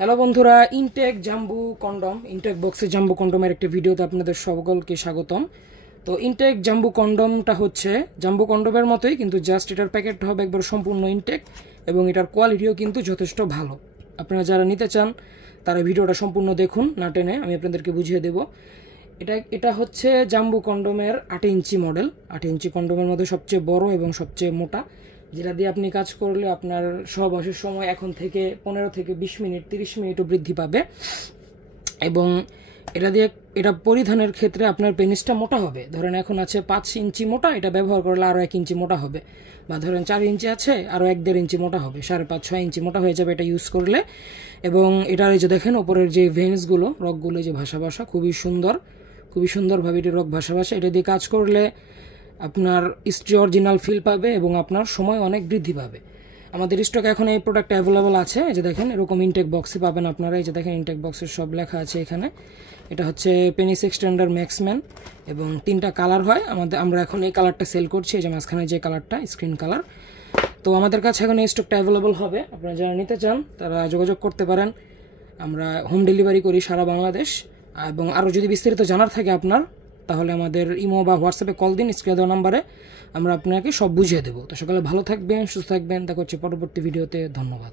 Hello বন্ধুরা, intact জাম্বু condom, intact বক্সের জাম্বু কন্ডমের একটি ভিডিওতে আপনাদের সকলকে স্বাগতম। তো ইনটেক জাম্বু কন্ডমটা হচ্ছে জাম্বু কন্ডমের মতোই, কিন্তু জাস্ট এটার প্যাকেটটা হবে একবার সম্পূর্ণ ইনটেক এবং এটার কোয়ালিটিও কিন্তু যথেষ্ট ভালো। আপনারা যারা নিতে চান তারা ভিডিওটা সম্পূর্ণ দেখুন, না টেনে আমি আপনাদেরকে বুঝিয়ে দেব। এটা হচ্ছে জাম্বু কন্ডমের 8 ইঞ্চি মডেল। 8 ইঞ্চি কন্ডমের মধ্যে সবচেয়ে বড় এবং সবচেয়ে মোটা, যেটা দিয়ে আপনি কাজ করলে আপনার সহবাসের সময় এখন থেকে 15 থেকে 20 মিনিট 30 মিনিটও বৃদ্ধি পাবে। এবং এটা পরিধানের ক্ষেত্রে আপনার পেনিসটা মোটা হবে। ধরেন এখন আছে 5 ইঞ্চি মোটা, এটা ব্যবহার করলে আরও 1 ইঞ্চি মোটা হবে। বা ধরেন 4 ইঞ্চি আছে, আরও 1-1.5 ইঞ্চি মোটা হবে, 5.5-6 ইঞ্চি মোটা হয়ে যাবে এটা ইউজ করলে। এবং এটার এই যে দেখেন ওপরের যে ভেন্সগুলো, রকগুলো, যে ভাষা খুবই সুন্দরভাবে এটি রক ভাষা এটা দিয়ে কাজ করলে আপনার স্ত্রী অরিজিনাল ফিল পাবে এবং আপনার সময় অনেক বৃদ্ধি পাবে। আমাদের স্টক এখন এই প্রোডাক্ট অ্যাভেলেবল আছে। এই যে দেখেন এরকম ইনটেক বক্সে পাবেন আপনারা। এই যে দেখেন ইনটেক বক্সের সব লেখা আছে এখানে। এটা হচ্ছে পেনিস এক্সটেন্ডার ম্যাক্সম্যান এবং 3টা কালার হয়। আমরা এখন এই কালারটা সেল করছি, এই যে মাঝখানে যে কালারটা স্ক্রিন কালার। তো আমাদের কাছে এখন এই স্টকটা অ্যাভেলেবল হবে। আপনারা যারা নিতে চান তারা যোগাযোগ করতে পারেন। আমরা হোম ডেলিভারি করি সারা বাংলাদেশ। এবং আরও যদি বিস্তারিত জানার থাকে আপনার, তাহলে আমাদের ইমো বা হোয়াটসঅ্যাপে কল দিন, স্ক্রিনে দেওয়া নাম্বারে আমরা আপনাকে সব বুঝিয়ে দেবো। তো সকালে ভালো থাকবেন, সুস্থ থাকবেন। দেখা হচ্ছে পরবর্তী ভিডিওতে। ধন্যবাদ।